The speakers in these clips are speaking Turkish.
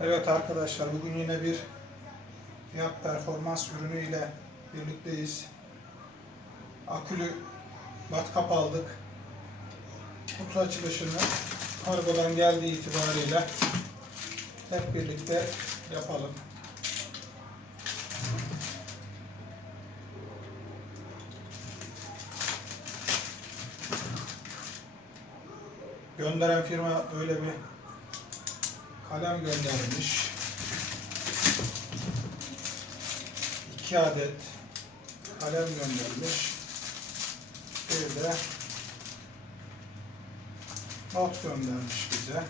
Evet arkadaşlar bugün yine bir fiyat performans ürünü ile birlikteyiz. Akülü matkap aldık. Kutu açılışını kargodan geldiği itibariyle hep birlikte yapalım. Gönderen firma böyle bir kalem göndermiş. 2 adet kalem göndermiş. Bir de not göndermiş bize.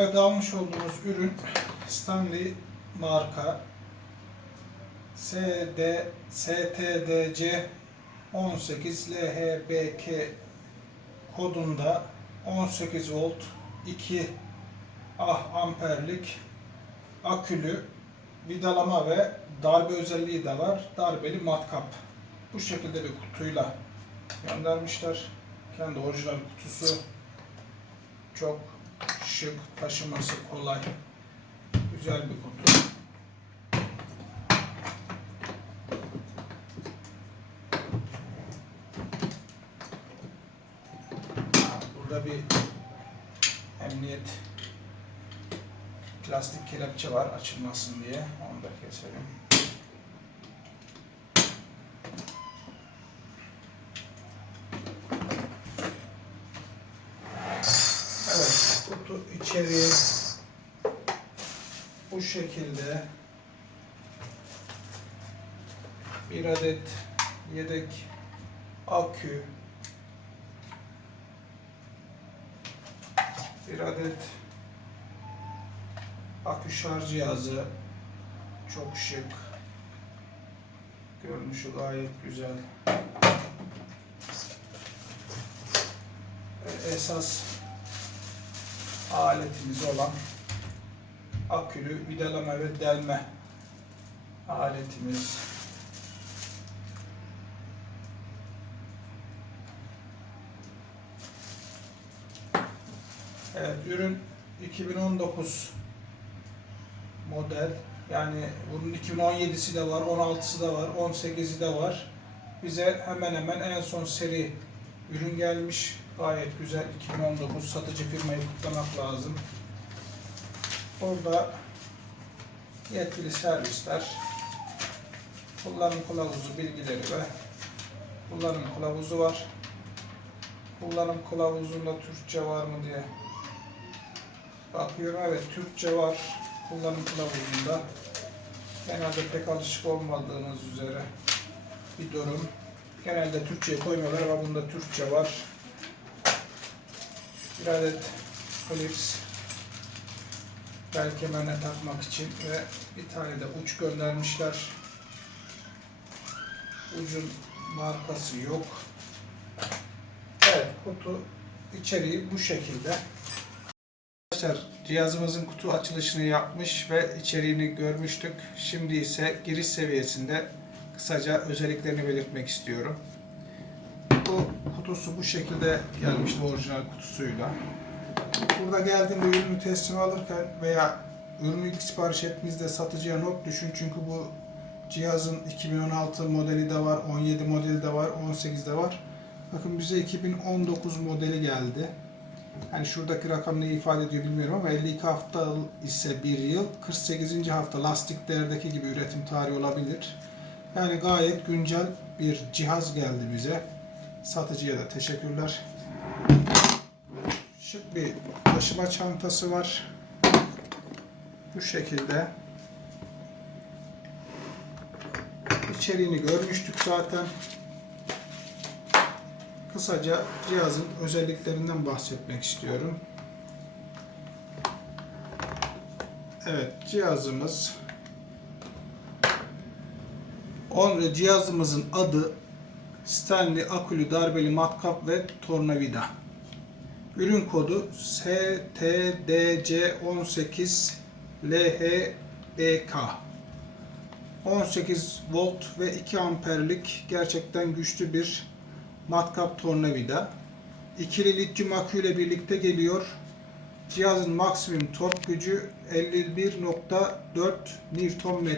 Evet almış olduğumuz ürün Stanley marka SD STDC 18 LHBK kodunda 18 volt 2 ah amperlik akülü vidalama ve darbe özelliği de var. Darbeli matkap. Bu şekilde bir kutuyla göndermişler. Kendi orijinal kutusu çok şık, taşıması kolay, güzel bir kutu. Burada bir emniyet plastik kelepçe var açılmasın diye. Onu da keselim. Evet, kutu içeriği bu şekilde bir adet yedek akü bir adet akü şarj cihazı çok şık görünüşü gayet güzel. Esas aletimiz olan akülü vidalama ve delme aletimiz. Evet, ürün 2019 model. Yani bunun 2017'si de var, 16'sı da var, 18'i de var. Bize hemen hemen en son seri ürün gelmiş. Gayet güzel 2019 satıcı firmayı kutlamak lazım. Burada yetkili servisler kullanım kılavuzu bilgileri ve kullanım kılavuzu var. Kullanım kılavuzunda Türkçe var mı diye bakıyorum. Evet Türkçe var kullanım kılavuzunda. Genelde pek alışık olmadığınız üzere bir durum. Genelde Türkçe'ye koymuyorlar ama bunda Türkçe var. Bir adet klips bel kemerine takmak için ve bir tane de uç göndermişler. Ucun markası yok. Evet, kutu içeriği bu şekilde. Arkadaşlar cihazımızın kutu açılışını yapmış ve içeriğini görmüştük. Şimdi ise giriş seviyesinde kısaca özelliklerini belirtmek istiyorum. Bu kutusu bu şekilde gelmişti orijinal kutusuyla. Burada geldiğinde ürünü teslim alırken veya ürünü ilk sipariş ettiğinizde satıcıya not düşün çünkü bu cihazın 2016 modeli de var, 17 modeli de var, 18 de var. Bakın bize 2019 modeli geldi. Yani şuradaki rakam neyi ifade ediyor bilmiyorum ama 52 hafta ise bir yıl, 48. hafta lastiklerdeki gibi üretim tarihi olabilir. Yani gayet güncel bir cihaz geldi bize. Satıcıya da teşekkürler. Şık bir taşıma çantası var. Bu şekilde. İçeriğini görmüştük zaten. Kısaca cihazın özelliklerinden bahsetmek istiyorum. Evet, cihazımız On cihazımızın adı Stanley akülü darbeli matkap ve tornavida. Ürün kodu STDC18 LHDK 18 volt ve 2 amperlik gerçekten güçlü bir matkap tornavida. İkili lityum akü ile birlikte geliyor. Cihazın maksimum tork gücü 51.4 Nm.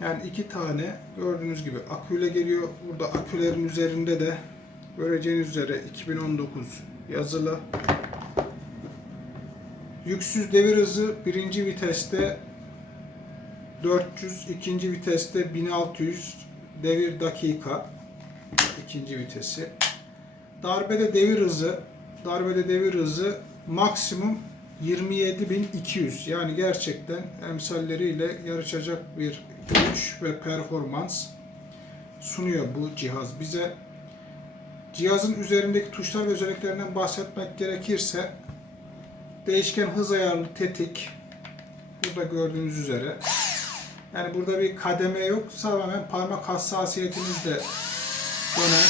Yani iki tane gördüğünüz gibi aküyle geliyor. Burada akülerin üzerinde de göreceğiniz üzere 2019 yazılı. Yüksüz devir hızı birinci viteste 400, ikinci viteste 1600 devir dakika ikinci vitesi. Darbede devir hızı darbede devir hızı maksimum 27.200 yani gerçekten emsalleriyle yarışacak bir güç ve performans sunuyor bu cihaz bize. Cihazın üzerindeki tuşlar ve özelliklerinden bahsetmek gerekirse değişken hız ayarlı tetik burada gördüğünüz üzere. Yani burada bir kademe yok tamamen parmak hassasiyetinizle dönen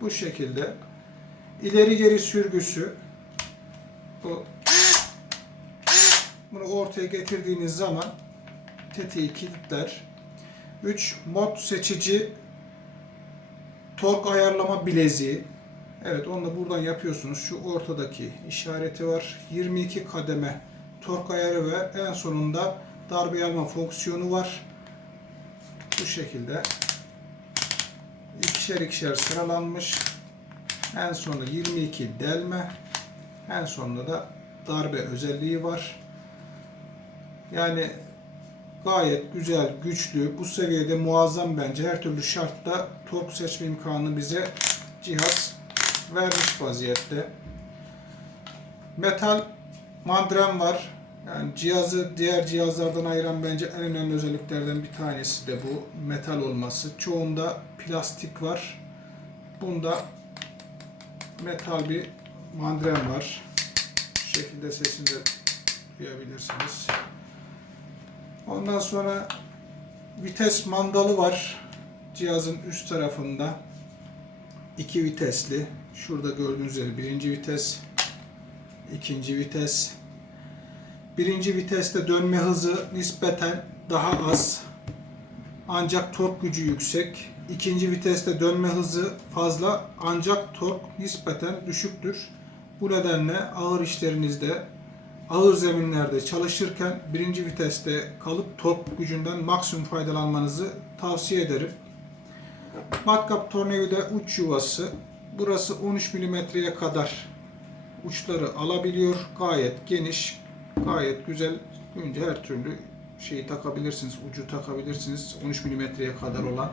bu şekilde ileri geri sürgüsü bu bunu ortaya getirdiğiniz zaman tetiği kilitler 3 mod seçici tork ayarlama bileziği Evet onu da buradan yapıyorsunuz. Şu ortadaki işareti var. 22 kademe tork ayarı ve en sonunda darbe alma fonksiyonu var. Bu şekilde ikişer ikişer sıralanmış. En sonunda 22 delme. En sonunda da darbe özelliği var. Yani gayet güzel, güçlü, bu seviyede muazzam bence her türlü şartta tork seçme imkanı bize cihaz vermiş vaziyette. Metal mandrem var. Yani cihazı diğer cihazlardan ayıran bence en önemli özelliklerden bir tanesi de bu metal olması. Çoğunda plastik var. Bunda metal bir mandrem var. Şu şekilde sesini de duyabilirsiniz. Ondan sonra vites mandalı var cihazın üst tarafında. iki vitesli. Şurada gördüğünüz üzere birinci vites, ikinci vites. Birinci viteste dönme hızı nispeten daha az. Ancak tork gücü yüksek. İkinci viteste dönme hızı fazla ancak tork nispeten düşüktür. Bu nedenle ağır işlerinizde, ağır zeminlerde çalışırken birinci viteste kalıp tork gücünden maksimum faydalanmanızı tavsiye ederim. Matkap tornavida uç yuvası. Burası 13 mm'ye kadar uçları alabiliyor. Gayet geniş, gayet güzel. Önce her türlü şeyi takabilirsiniz, ucu takabilirsiniz. 13 mm'ye kadar olan.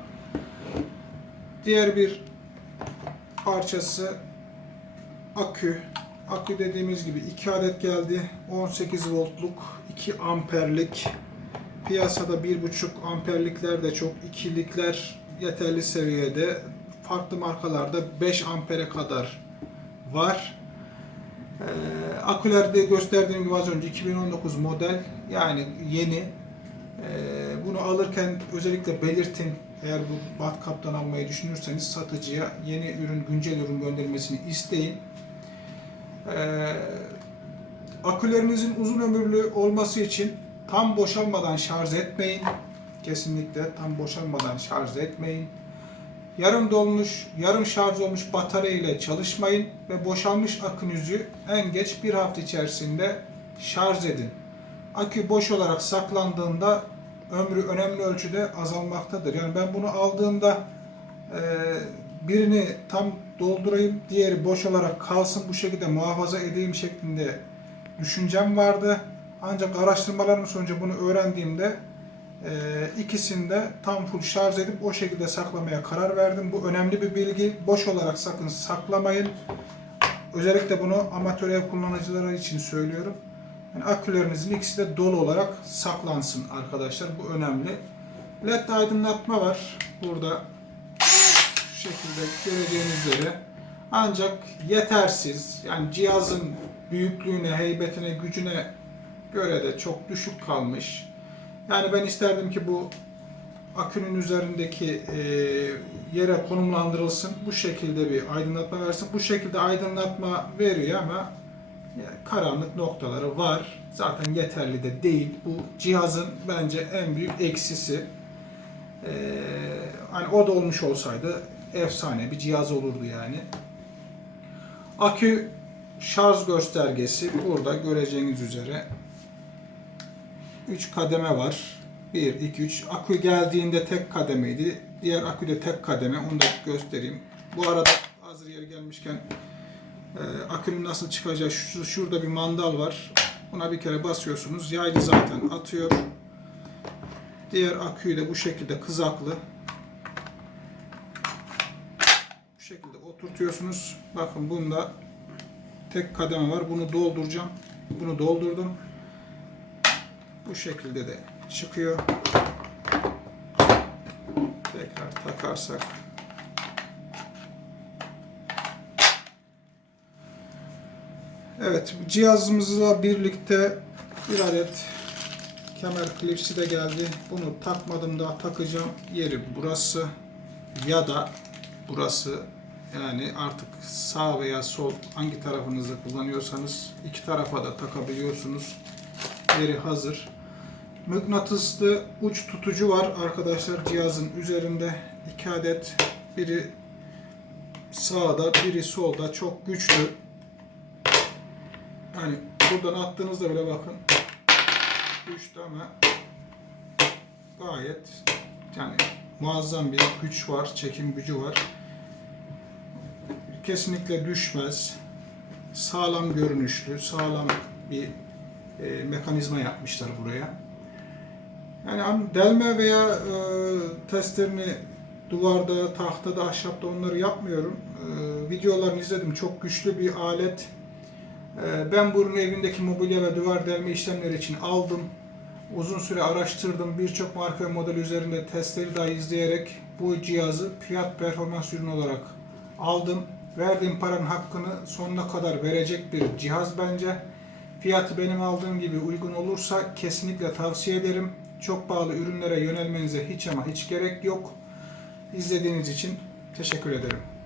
Diğer bir parçası akü. Akü dediğimiz gibi 2 adet geldi. 18 voltluk, 2 amperlik. Piyasada 1,5 amperlikler de çok, ikilikler yeterli seviyede. Farklı markalarda 5 ampere kadar var. Ee, akülerde gösterdiğim gibi az önce 2019 model yani yeni. Ee, bunu alırken özellikle belirtin eğer bu Batkap'tan almayı düşünürseniz satıcıya yeni ürün, güncel ürün göndermesini isteyin. Ee, akülerinizin uzun ömürlü olması için tam boşalmadan şarj etmeyin. Kesinlikle tam boşalmadan şarj etmeyin. Yarım dolmuş, yarım şarj olmuş batarya ile çalışmayın ve boşalmış akünüzü en geç bir hafta içerisinde şarj edin. Akü boş olarak saklandığında ömrü önemli ölçüde azalmaktadır. Yani ben bunu aldığımda e, birini tam doldurayım, diğeri boş olarak kalsın bu şekilde muhafaza edeyim şeklinde düşüncem vardı. Ancak araştırmalarım sonucu bunu öğrendiğimde ikisini de tam full şarj edip o şekilde saklamaya karar verdim. Bu önemli bir bilgi. Boş olarak sakın saklamayın. Özellikle bunu amatör ev kullanıcıları için söylüyorum. Yani akülerinizin ikisi de dolu olarak saklansın arkadaşlar. Bu önemli. LED aydınlatma var. Burada şu şekilde göreceğiniz üzere. Ancak yetersiz. Yani cihazın büyüklüğüne, heybetine, gücüne göre de çok düşük kalmış. Yani ben isterdim ki bu akünün üzerindeki e, yere konumlandırılsın. Bu şekilde bir aydınlatma versin. Bu şekilde aydınlatma veriyor ama Yani karanlık noktaları var. Zaten yeterli de değil. Bu cihazın bence en büyük eksisi. Ee, hani o da olmuş olsaydı efsane bir cihaz olurdu yani. Akü şarj göstergesi burada göreceğiniz üzere 3 kademe var. 1, 2, 3. Akü geldiğinde tek kademeydi. Diğer akü de tek kademe. Onu da göstereyim. Bu arada hazır yeri gelmişken e, akünün nasıl çıkacağı şu, şurada bir mandal var. Buna bir kere basıyorsunuz. Yaylı zaten atıyor. Diğer aküyü de bu şekilde kızaklı. Bu şekilde oturtuyorsunuz. Bakın bunda tek kademe var. Bunu dolduracağım. Bunu doldurdum. Bu şekilde de çıkıyor. Tekrar takarsak Evet, cihazımızla birlikte bir adet kemer klipsi de geldi. Bunu takmadım daha takacağım. Yeri burası ya da burası yani artık sağ veya sol hangi tarafınızı kullanıyorsanız iki tarafa da takabiliyorsunuz. Yeri hazır. Mıknatıslı uç tutucu var arkadaşlar cihazın üzerinde. iki adet biri sağda biri solda çok güçlü. Yani buradan attığınızda bile bakın düştü ama gayet yani muazzam bir güç var, çekim gücü var. Kesinlikle düşmez. Sağlam görünüşlü, sağlam bir e, mekanizma yapmışlar buraya. Yani delme veya e, testlerini duvarda, tahtada, ahşapta onları yapmıyorum. E, videolarını izledim. Çok güçlü bir alet. E, ben bunun evindeki mobilya ve duvar delme işlemleri için aldım. Uzun süre araştırdım. Birçok marka ve model üzerinde testleri dahi izleyerek bu cihazı fiyat performans ürünü olarak aldım. Verdiğim paranın hakkını sonuna kadar verecek bir cihaz bence. Fiyatı benim aldığım gibi uygun olursa kesinlikle tavsiye ederim. Çok pahalı ürünlere yönelmenize hiç ama hiç gerek yok. İzlediğiniz için teşekkür ederim.